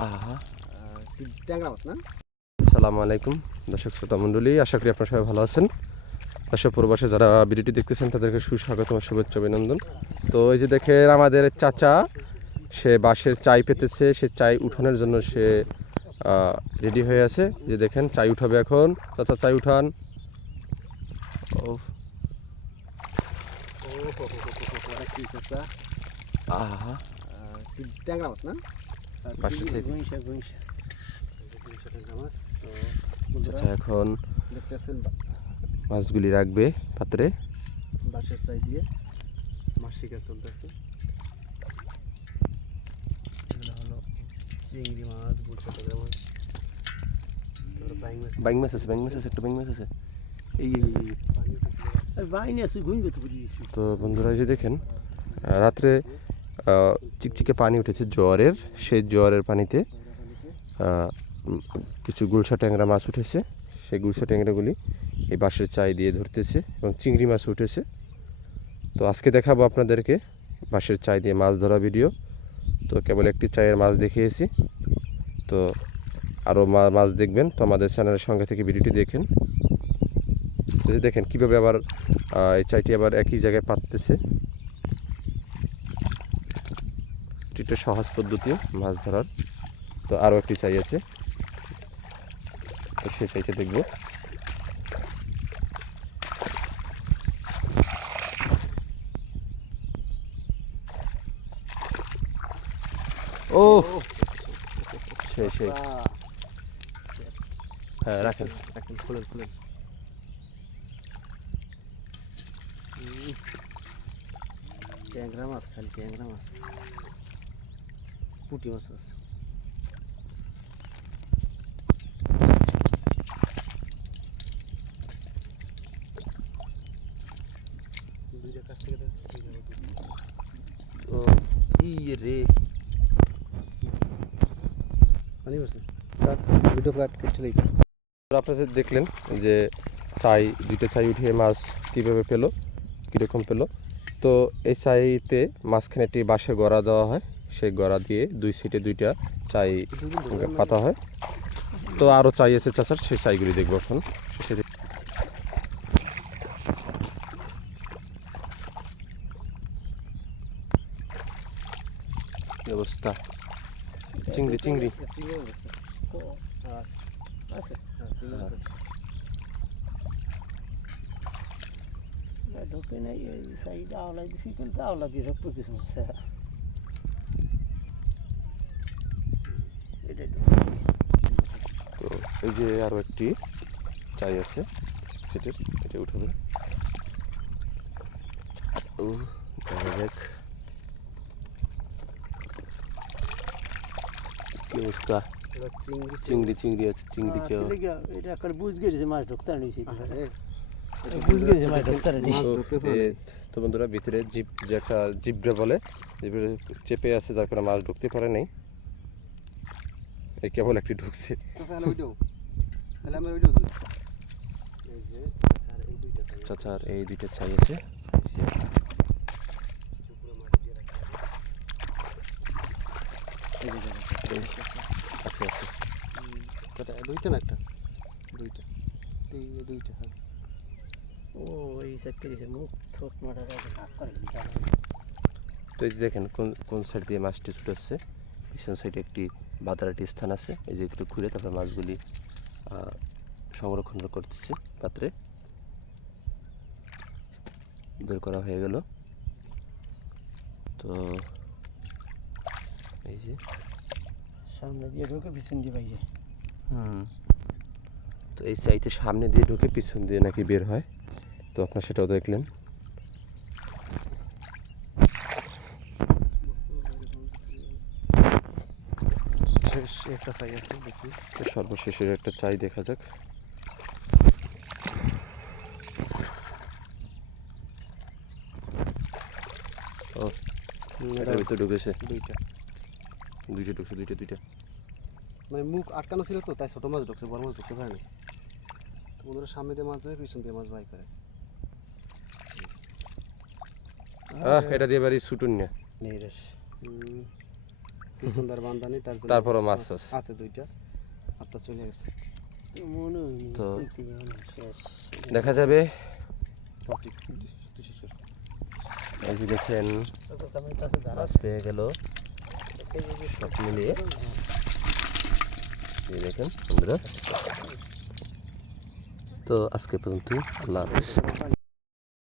আহা, ট্যাংরা মাছ না? আসসালামু আলাইকুম দর্শক শ্রোতা মণ্ডলী, আশা করি আপনারা সবাই ভালো আছেন। দেশ প্রবাসে যারা ভিডিওটি দেখতেছেন তাদেরকে সুস্বাগতম, শুভেচ্ছা, অভিনন্দন। তো এই যে দেখেন আমাদের চাচা, সে বাঁশের চাই পেতেছে, সে চাই উঠানোর জন্য সে রেডি হয়ে আছে। যে দেখেন চাই উঠাবে এখন। চাচা চাই উঠান। আহা, ট্যাংরা মাছ না? বাঁশের চাই ট্যাংরা মাছ। তো চাচা এখন দেখতেছেন মাছগুলি রাখবে পাত্রে। বাঁশের চাই দিয়ে মাছ শিকার চলতেছে। এগুলো হলো চিংড়ি মাছ, গুলশা ট্যাংরা মাছ, তারপরে বাইং মাছ আছে, একটা বাইং মাছ আছে। এই তো বন্ধুরা, এই যে দেখেন রাত্রে চিকচিকে পানি উঠেছে জোয়ারের, সেই জোয়ারের পানিতে কিছু গুলশা ট্যাংরা মাছ উঠেছে। সেই গুলশা ট্যাংরাগুলি এই বাঁশের চাই দিয়ে ধরতেছে এবং চিংড়ি মাছ উঠেছে। তো আজকে দেখাবো আপনাদেরকে বাঁশের চাই দিয়ে মাছ ধরা ভিডিও। তো কেবল একটি চায়ের মাছ দেখিয়েছি, তো আরও মাছ দেখবেন তো আমাদের চ্যানেলের সঙ্গে থেকে ভিডিওটি দেখেন। তো দেখেন কীভাবে আবার এই চাইটি আবার একই জায়গায় পাততেছে। এটা সহজ পদ্ধতি মাছ ধরার। তো আরও একটি চাই আছে, তো সেই চাইটা দেখব। ও সেই সেই, হ্যাঁ রাখেন রাখেন, খুলেন খুলেন। ট্যাংরা মাছ, খালি ট্যাংরা মাছ, পুঁটি মাছ আছে। দুইটা কাছ থেকে তো ইয়ে রে, পানি পড়ছে। কাট ভিডিও কাট কেটে দিই। আপনারা দেখলেন যে চাই, দুইটা চাই উঠিয়ে মাছ কীভাবে পেলো, কীরকম পেলো। তো এই চাইতে মাঝখানে একটি বাঁশের গড়া দেওয়া হয়, সেই গড়া দিয়ে দুই সাইডে দুইটা চাই পাতা হয়। তো আরও চাই আছে চাচার, সেই চাইগুলি দেখবো এখন শেষে। অবস্থা চিংড়ি চিংড়ি ঢোকে নাই, এই সাইড আওলা দিছি, কিন্তু আওলা দিয়ে ঢুকবে কিছু মাছ। তো এই যে আরও একটি চাই আছে সেটের, এটা উঠাবে। ও দেখ কি অবস্থা, চিংড়ি চিংড়ি আছে, চিংড়ি চাও। এটা একটা বুঝ গেছে মাছ ঢুকতে নিয়েছি, বুঝ গেছে মাছ ঢুকতে নিয়েছি। তো বন্ধুরা, ভিতরে জিপ, যে একটা জিব্রে বলে, জিব্রে চেপে আছে, যার কারণে মাছ ঢুকতে পারে নাই। এই কেবল একটি ঢুকছে। চাচার এই দুইটা চাই আছে। আচ্ছা আচ্ছা, দুইটা না একটা, দুইটা, দুইটা। ও এই সাইড থেকে মুখ ঠোঁট মারা করে। তো এই যে দেখেন কোন কোন সাইড দিয়ে মাছটি ছুটাচ্ছে। পিছন সাইডে একটি বাদারাটি স্থান আছে, এই যে একটু ঘুরে তারপরে মাছগুলি সংরক্ষণ করতেছে পাত্রে। বের করা হয়ে গেল। তো এই যে সামনে দিয়ে ঢোকে, পিছন দিয়ে বাইরে। তো এই সাইডে সামনে দিয়ে ঢুকে পিছন দিয়ে নাকি বের হয়, তো আপনারা সেটাও দেখলেন। একটা চাই আছে, দেখি সর্বশেষের একটা চাই দেখা যাক। ও এটার ভিতরে ঢুকেছে, দুইটা ঢুকছে, দুইটা। মানে মুখ আটকানো ছিল, তো তাই ছোট মাছ ঢুকছে, বড় মাছ ঢুকতে পারেনি। বন্ধুরা সামনে দিয়ে মাছ ধরে, পিছন দিয়ে মাছ বাই করে। এটা দিয়ে বাড়ি ছুটুন না। পিছনদার বান্ধা নেই তার জন্য তারপরও মাছ আছে। আছে দুইটা আটটা চলে গেছে মনে হয়নি তো কইতে গেলাম শেষ দেখা যাবে। তুই শেষ কর। এই যে দেখেন মাছ পেয়ে গেল সব মিলিয়ে। এই দেখেন বন্ধুরা, তো আজকে পর্যন্ত আল্লাহ হাফেজ।